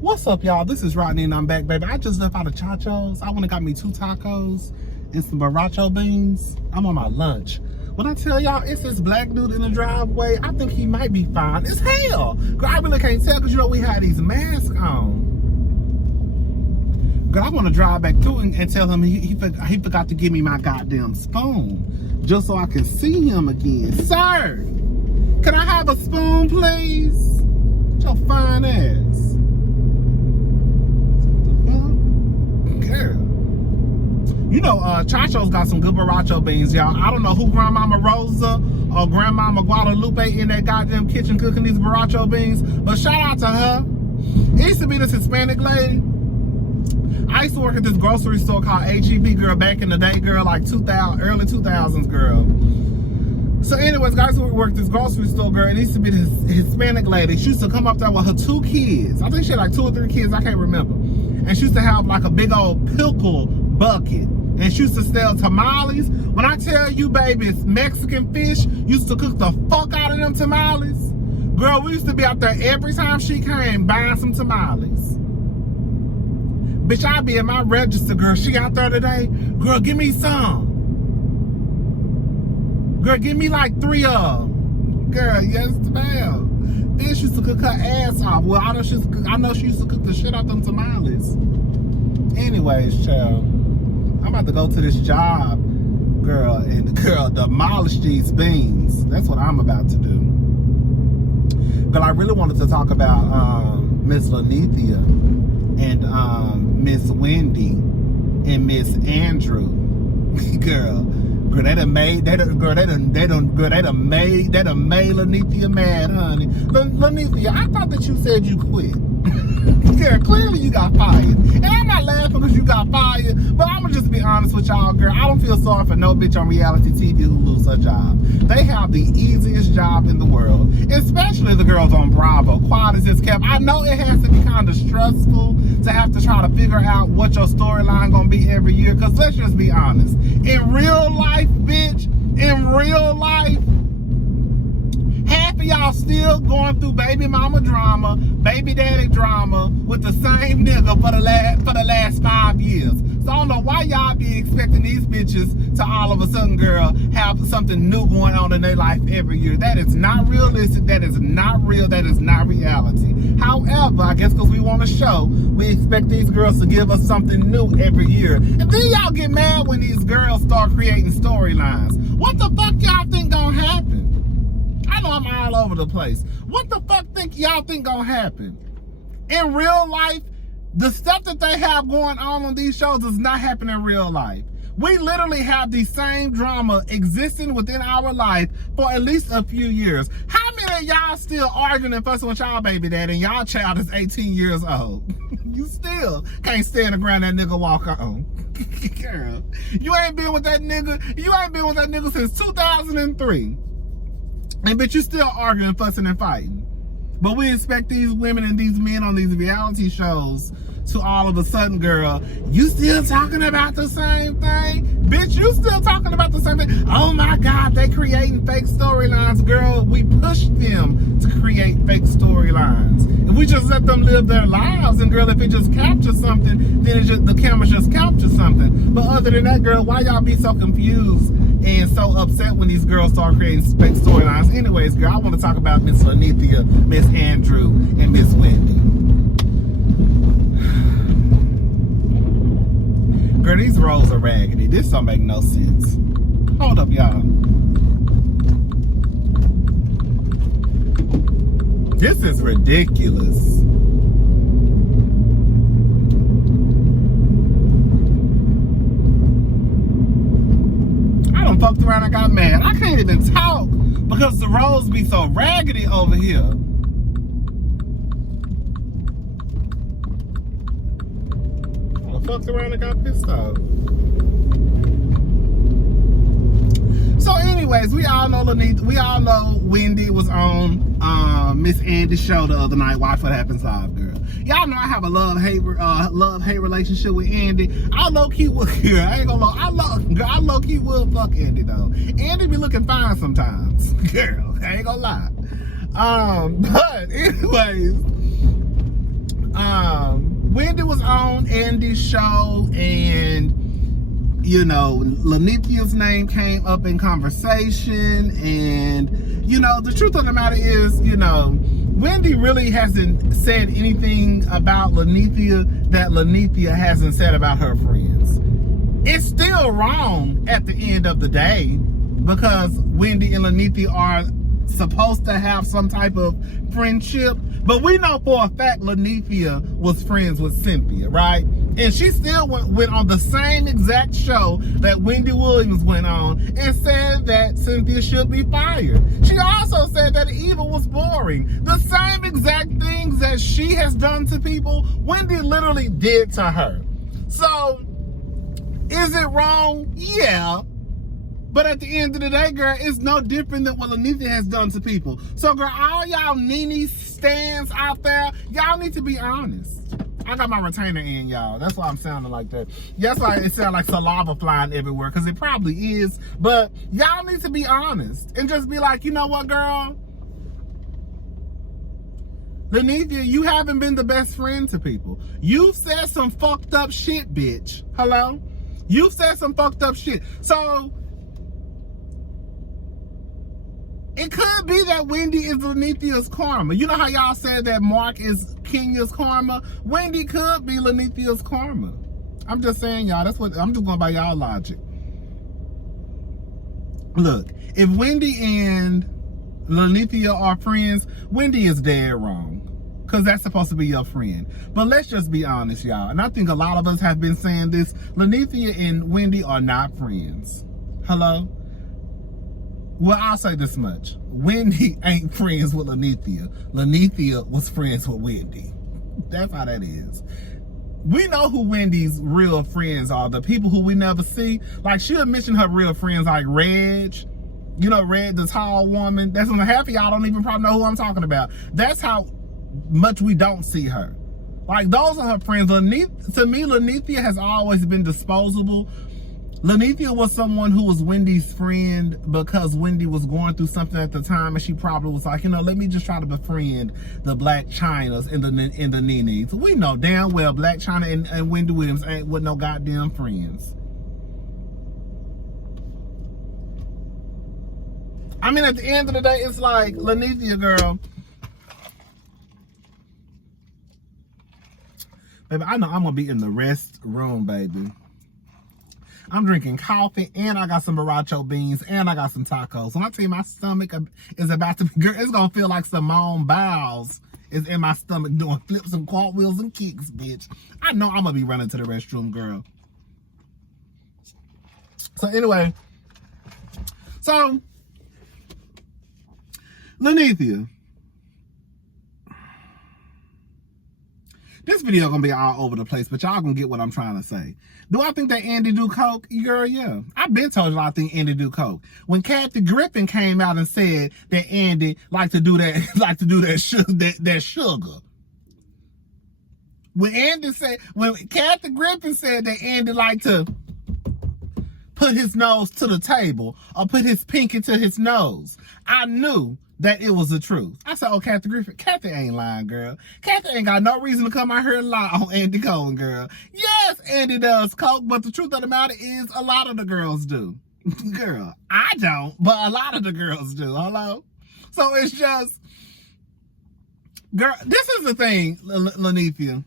What's up, y'all? This is Rodney and I'm back, baby. I just left out of Chacho's. I went and got me 2 tacos and some borracho beans. I'm on my lunch. When I tell y'all it's this black dude in the driveway, I think he might be fine as hell. Girl, I really can't tell because, you know, we had these masks on. Girl, I want to drive back through and tell him he forgot to give me my goddamn spoon just so I can see him again. Sir, can I have a spoon, please? Your fine ass. Girl. You know, Chacho's got some good borracho beans, y'all. I don't know who Grandmama Rosa or Grandmama Guadalupe in that goddamn kitchen cooking these borracho beans, but shout out to her. It used to be this Hispanic lady. I used to work at this grocery store called HEB, girl, back in the day, girl, like early 2000s, girl. So anyways, guys, we worked this grocery store, girl, and it used to be this Hispanic lady. She used to come up there with her 2 kids. I think she had like 2 or 3 kids, I can't remember. And she used to have like a big old pickle bucket. And she used to sell tamales. When I tell you, baby, it's Mexican fish, used to cook the fuck out of them tamales. Girl, we used to be out there every time she came buying some tamales. Bitch, I be in my register, girl. She out there today. Girl, give me some. Girl, give me like 3 of them. Girl, yes, ma'am. Then she used to cook her ass off. Well, I know she used to cook the shit out them tamales. Anyways, child, I'm about to go to this job, girl, and girl, demolish these beans. That's what I'm about to do. Girl, I really wanted to talk about Miss Lenethia and Miss Wendy and Miss Andrew. Girl, they done made Lenethia mad, honey. Lenethia, I thought that you said you quit. Girl, clearly you got fired. And I'm not laughing because you got fired, but I'm gonna just be honest with y'all, girl. I don't feel sorry for no bitch on reality TV who lose her job. They have the easiest job in the world, especially the girls on Bravo. Quiet as it's kept. I know it has to be kind of stressful to have to try to figure out what your storyline gonna be every year, because let's just be honest. In real life, bitch, in real life, half of y'all still going through baby mama drama, baby daddy drama with the same nigga for the last 5 years. So I don't know why y'all be expecting these bitches to all of a sudden, girl, have something new going on in their life every year. That is not realistic. That is not real. That is not reality. However, I guess because we want to show, we expect these girls to give us something new every year. And then y'all get mad when these girls start creating storylines. What the fuck y'all think gonna happen? I know I'm all over the place. What the fuck y'all think gonna happen? In real life, the stuff that they have going on these shows does not happen in real life. We literally have the same drama existing within our life for at least a few years. How many of y'all still arguing and fussing with y'all baby daddy and y'all child is 18 years old? You still can't stand the ground that nigga walk on. Girl, you ain't been with that nigga since 2003. And bitch, you still arguing, fussing, and fighting. But we expect these women and these men on these reality shows to all of a sudden, girl, you still talking about the same thing? Bitch, you still talking about the same thing? Oh my God, they creating fake storylines, girl. We push them to create fake storylines. If we just let them live their lives, and girl, if it just captures something, then the camera just captures something. But other than that, girl, why y'all be so confused and so upset when these girls start creating fake storylines? Anyways, girl, I want to talk about Miss Lenethia, Miss Andrew, and Miss Wendy. Girl, these rolls are raggedy. This don't make no sense. Hold up, y'all. This is ridiculous. I done fucked around and got mad. I can't even talk because the rolls be so raggedy over here. I fucked around and got pissed off. So anyways, we all know Wendy was on Miss Andy's show the other night. Watch What Happens Live, girl. Y'all know I have a love-hate relationship with Andy. I low-key would, girl, I ain't gonna lie. I low-key would fuck Andy though. Andy be looking fine sometimes, girl. I ain't gonna lie. But anyways, was on Andy's show, and you know, Lanithia's name came up in conversation, and you know, the truth of the matter is, you know, Wendy really hasn't said anything about Lanithia that Lanithia hasn't said about her friends. It's still wrong at the end of the day, because Wendy and Lanithia are supposed to have some type of friendship, but we know for a fact Lanithia was friends with Cynthia, right? And she still went on the same exact show that Wendy Williams went on and said that Cynthia should be fired. She also said that Eva was boring. The same exact things that she has done to people, Wendy literally did to her. So, is it wrong? Yeah. But at the end of the day, girl, it's no different than what Lanithia has done to people. So, girl, all y'all Nene stands out there, y'all need to be honest. I got my retainer in, y'all. That's why I'm sounding like that. That's why it sounds like saliva flying everywhere, because it probably is. But y'all need to be honest and just be like, you know what, girl? Lanithia, you haven't been the best friend to people. You've said some fucked up shit, bitch. Hello? You've said some fucked up shit. So, it could be that Wendy is Lanithia's karma. You know how y'all said that Mark is Kenya's karma? Wendy could be Lanithia's karma. I'm just saying, y'all. That's what I'm just going by y'all logic. Look, if Wendy and Lanithia are friends, Wendy is dead wrong, because that's supposed to be your friend. But let's just be honest, y'all. And I think a lot of us have been saying this. Lanithia and Wendy are not friends. Hello? Well, I'll say this much. Wendy ain't friends with Lanithia. Lanithia was friends with Wendy. That's how that is. We know who Wendy's real friends are. The people who we never see. Like, she'll mention her real friends like Reg. You know, Reg, the tall woman. That's when half of y'all don't even probably know who I'm talking about. That's how much we don't see her. Like, those are her friends. To me, Lanithia has always been disposable. Lanithia was someone who was Wendy's friend because Wendy was going through something at the time, and she probably was like, you know, let me just try to befriend the Black Chinas and the Nenes. We know damn well Black China and Wendy Williams ain't with no goddamn friends. I mean, at the end of the day, it's like, Lanithia, girl, baby, I know I'm gonna be in the rest room, baby. I'm drinking coffee, and I got some borracho beans, and I got some tacos. When I tell you my stomach is about to be, girl, it's gonna feel like Simone Biles is in my stomach doing flips and cartwheels and kicks, bitch. I know I'm gonna be running to the restroom, girl. So anyway, so Lanithia, this video gonna be all over the place, but y'all gonna get what I'm trying to say. Do I think that Andy do coke? Girl, yeah. I've been told you I think Andy do coke. When Kathy Griffin came out and said that Andy like to do that sugar. When Kathy Griffin said that Andy liked to put his nose to the table or put his pinky to his nose, I knew that it was the truth. I said, oh, Kathy Griffin. Kathy ain't lying, girl. Kathy ain't got no reason to come out here and lie on Andy Cohen, girl. Yes, Andy does coke, but the truth of the matter is a lot of the girls do. Girl, I don't, but a lot of the girls do. Hello? So it's just, girl, this is the thing, Lanithia.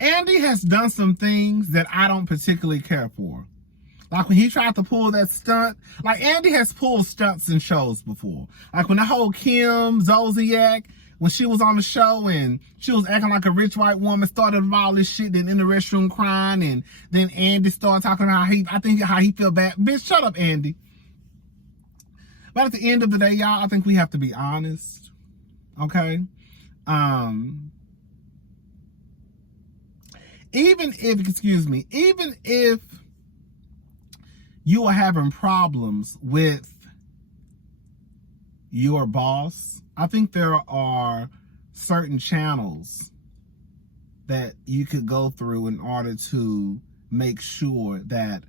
Andy has done some things that I don't particularly care for. Like when he tried to pull that stunt, like Andy has pulled stunts in shows before. Like when the whole Kim Zolciak, when she was on the show and she was acting like a rich white woman, started with all this shit, then in the restroom crying, and then Andy started talking about how he felt bad. Bitch, shut up, Andy. But at the end of the day, y'all, I think we have to be honest. Okay? Even if you are having problems with your boss, I think there are certain channels that you could go through in order to make sure that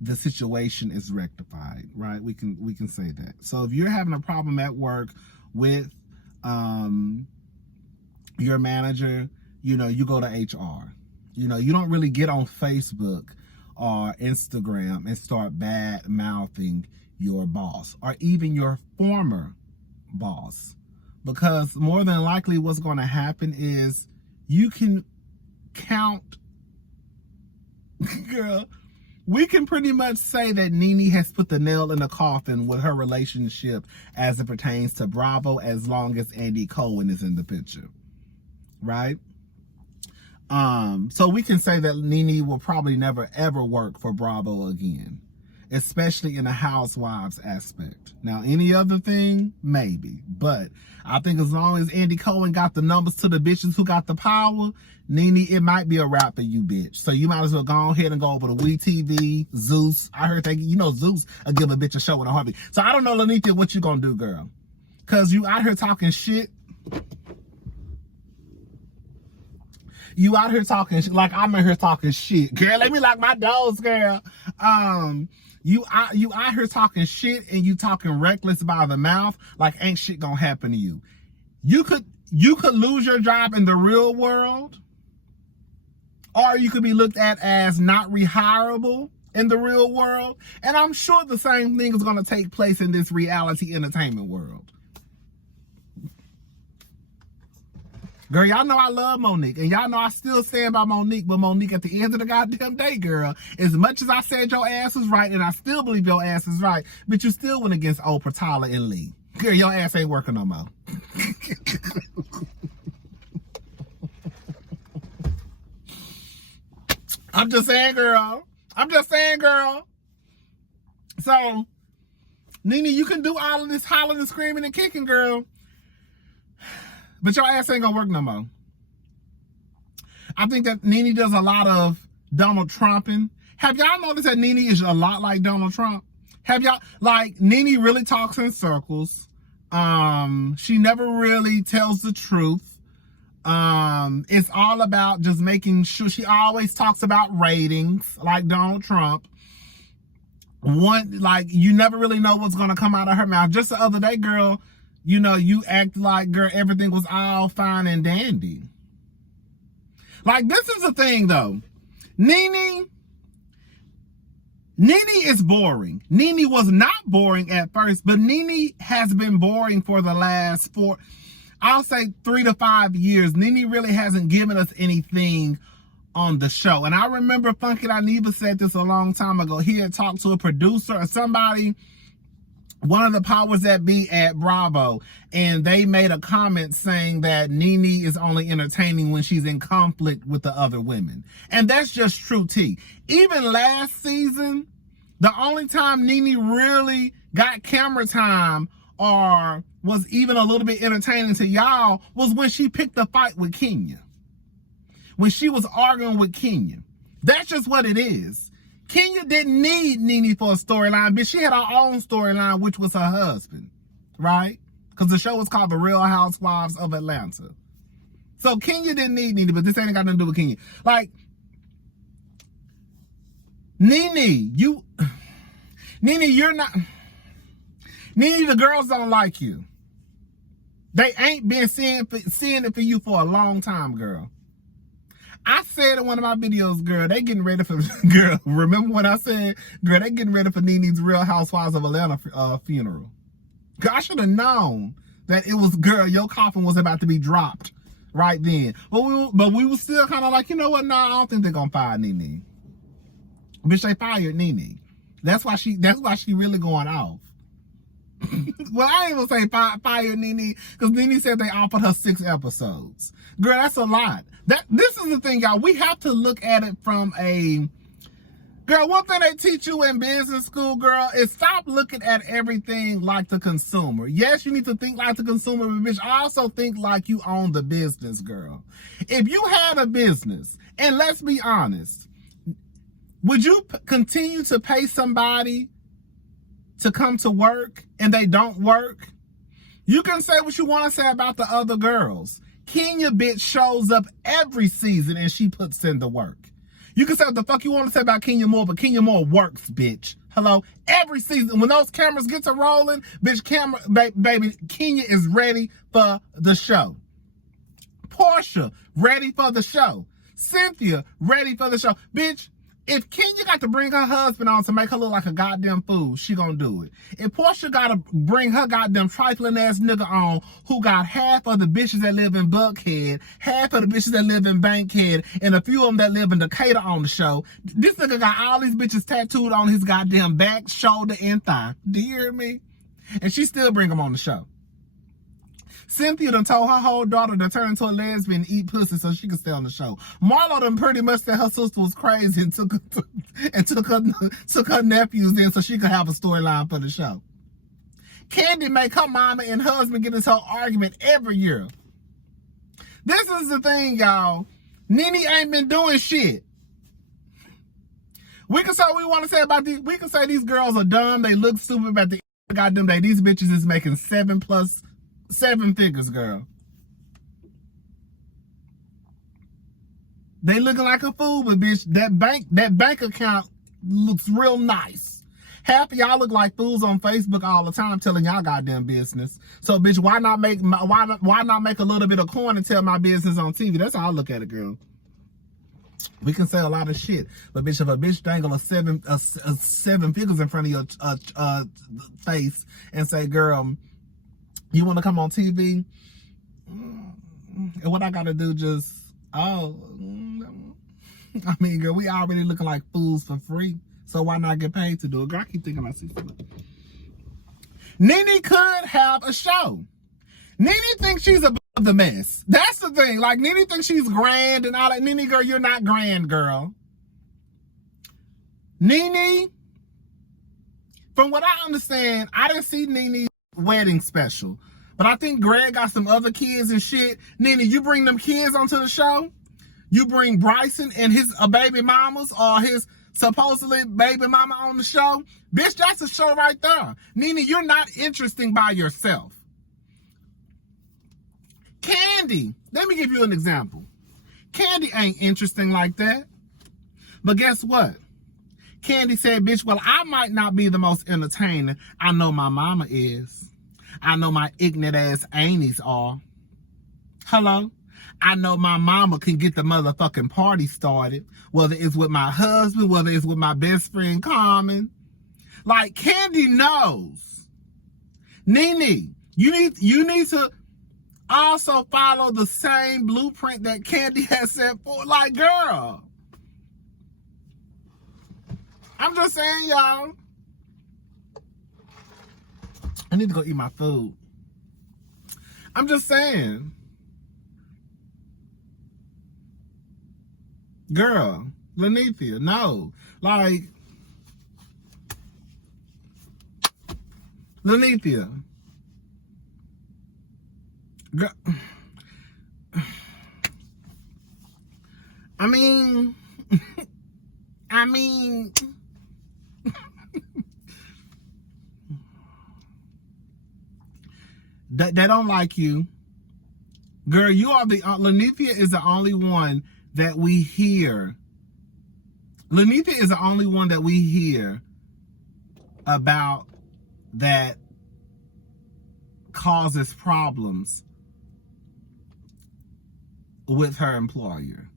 the situation is rectified, right? We can say that. So if you're having a problem at work with your manager, you know, you go to HR. You know, you don't really get on Facebook or Instagram and start bad mouthing your boss or even your former boss, because more than likely what's going to happen is you can count, girl, we can pretty much say that Nene has put the nail in the coffin with her relationship as it pertains to Bravo, as long as Andy Cohen is in the picture, right? So we can say that Nene will probably never ever work for Bravo again, especially in the housewives aspect. Now, any other thing, maybe. But I think as long as Andy Cohen got the numbers to the bitches who got the power, Nene, it might be a wrap for you, bitch. So you might as well go ahead and go over to WeTV, Zeus. I heard they, you know, Zeus will give a bitch a show in a heartbeat. So I don't know, Lanithia, what you gonna do, girl. Because you out here talking shit. You out here talking shit like I'm in here talking shit. Girl, let me lock my doors, girl. You out here talking shit and you talking reckless by the mouth like ain't shit gonna happen to you. You could lose your job in the real world, or you could be looked at as not rehireable in the real world. And I'm sure the same thing is gonna take place in this reality entertainment world. Girl, y'all know I love Monique, and y'all know I still stand by Monique, but Monique, at the end of the goddamn day, girl, as much as I said your ass was right, and I still believe your ass is right, but you still went against old Portala and Lee. Girl, your ass ain't working no more. I'm just saying, girl. I'm just saying, girl. So, Nene, you can do all of this hollering and screaming and kicking, girl, but your ass ain't gonna work no more. I think that Nene does a lot of Donald Trumping. Have y'all noticed that Nene is a lot like Donald Trump? Have y'all, like, Nene really talks in circles. She never really tells the truth. It's all about just making sure. She always talks about ratings like Donald Trump. Like, you never really know what's gonna come out of her mouth. Just the other day, girl, you know, you act like, girl, everything was all fine and dandy. Like, this is the thing, though. Nene is boring. Nene was not boring at first, but Nene has been boring for the last I'll say 3 to 5 years. Nene really hasn't given us anything on the show. And I remember Funky Dineva said this a long time ago. He had talked to a producer or somebody, one of the powers that be at Bravo, and they made a comment saying that Nene is only entertaining when she's in conflict with the other women. And that's just true tea. Even last season, the only time Nene really got camera time or was even a little bit entertaining to y'all was when she picked a fight with Kenya. When she was arguing with Kenya. That's just what it is. Kenya didn't need Nene for a storyline, but she had her own storyline, which was her husband, right? Because the show was called The Real Housewives of Atlanta. So Kenya didn't need Nene, but this ain't got nothing to do with Kenya. Like, Nene, you're not... Nene, the girls don't like you. They ain't been seeing it for you for a long time, girl. I said in one of my videos, girl, they getting ready for, girl, remember when I said, girl, they getting ready for Nene's Real Housewives of Atlanta funeral. Girl, I should have known that it was, girl, your coffin was about to be dropped right then. But we were still kind of like, you know what, no, I don't think they're going to fire Nene. Bitch, they fired Nene. That's why she really going off. Well, I ain't gonna say fire Nene, because Nene said they offered her 6 episodes. Girl, that's a lot. This is the thing, y'all. We have to look at it from a... Girl, one thing they teach you in business school, girl, is stop looking at everything like the consumer. Yes, you need to think like the consumer, but bitch, also think like you own the business, girl. If you had a business, and let's be honest, would you continue to pay somebody to come to work and they don't work? You can say what you want to say about the other girls. Kenya, bitch, shows up every season and she puts in the work. You can say what the fuck you want to say about Kenya Moore, but Kenya Moore works, bitch. Hello, every season when those cameras get to rolling, bitch, baby, Kenya is ready for the show. Portia ready for the show. Cynthia ready for the show. Bitch, if Kenya got to bring her husband on to make her look like a goddamn fool, she gonna do it. If Portia gotta bring her goddamn trifling ass nigga on who got half of the bitches that live in Buckhead, half of the bitches that live in Bankhead, and a few of them that live in Decatur on the show, this nigga got all these bitches tattooed on his goddamn back, shoulder, and thigh. Do you hear me? And she still bring them on the show. Cynthia done told her whole daughter to turn into a lesbian and eat pussy so she could stay on the show. Marlo done pretty much said her sister was crazy and took her nephews in so she could have a storyline for the show. Candy make her mama and husband get this whole argument every year. This is the thing, y'all. Nene ain't been doing shit. We can say what we want to say about these. We can say these girls are dumb. They look stupid, but the goddamn day these bitches is making 7 figures, girl. They looking like a fool, but bitch, that bank account looks real nice. Half of y'all look like fools on Facebook all the time telling y'all goddamn business. So bitch, why not make a little bit of coin and tell my business on TV? That's how I look at it, girl. We can say a lot of shit, but bitch, if a bitch dangle a seven figures in front of your face and say, girl, you want to come on TV? And what I got to do I mean, girl, we already looking like fools for free. So why not get paid to do it? Girl, I keep thinking I see something. Nene could have a show. Nene thinks she's above the mess. That's the thing. Like, Nene thinks she's grand and all that. Nene, girl, you're not grand, girl. Nene, from what I understand, I didn't see Nene's wedding special, but I think Greg got some other kids and shit. Nene, you bring them kids onto the show? You bring Bryson and his baby mamas or his supposedly baby mama on the show? Bitch, that's a show right there. Nene, you're not interesting by yourself. Candy, let me give you an example. Candy ain't interesting like that. But guess what? Candy said, bitch, well, I might not be the most entertaining. I know my mama is. I know my ignorant ass aunties are. Hello? I know my mama can get the motherfucking party started, whether it's with my husband, whether it's with my best friend Carmen. Like, Candy knows. Nene, you need to also follow the same blueprint that Candy has set for. Like, girl, I'm just saying, y'all. I need to go eat my food. I'm just saying. Girl, Lanithia, no. Like, Lanithia. Girl. I mean, they don't like you. Girl, you are Lanithia is the only one that we hear. Lanithia is the only one that we hear about that causes problems with her employer.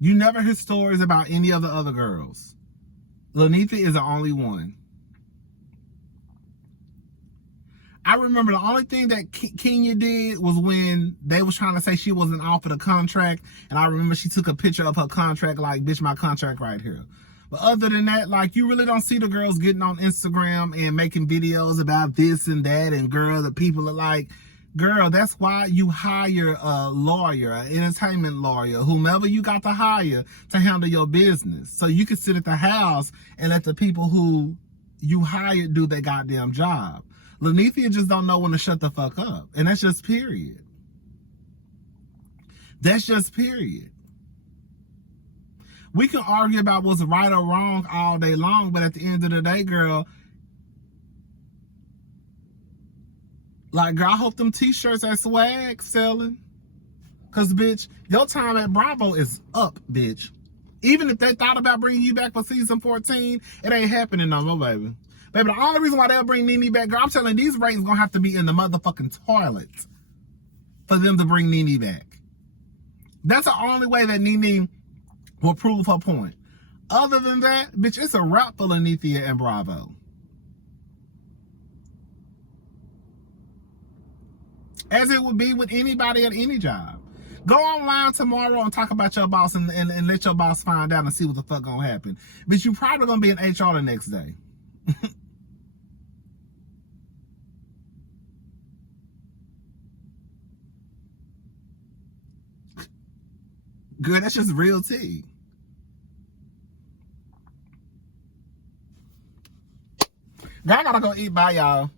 You never hear stories about any of the other girls. Lanithia is the only one. I remember the only thing that Kenya did was when they was trying to say she wasn't offered a contract, and I remember she took a picture of her contract like, bitch, my contract right here. But other than that, like, you really don't see the girls getting on Instagram and making videos about this and that, and girl, the people are like, girl, that's why you hire a lawyer, an entertainment lawyer, whomever you got to hire to handle your business. So you can sit at the house and let the people who you hired do their goddamn job. Lanithia just don't know when to shut the fuck up. And that's just period. That's just period. We can argue about what's right or wrong all day long, but at the end of the day, girl, like, girl, I hope them t-shirts at Swag selling. Because, bitch, your time at Bravo is up, bitch. Even if they thought about bringing you back for season 14, it ain't happening no more, baby. Baby, the only reason why they'll bring Nene back, girl, I'm telling you, these ratings gonna have to be in the motherfucking toilet for them to bring Nene back. That's the only way that Nene will prove her point. Other than that, bitch, it's a wrap for Lanithia and Bravo. As it would be with anybody at any job. Go online tomorrow and talk about your boss and let your boss find out and see what the fuck gonna happen. Bitch, you probably gonna be in HR the next day. Girl, that's just real tea. Girl, I gotta go eat. Bye, y'all.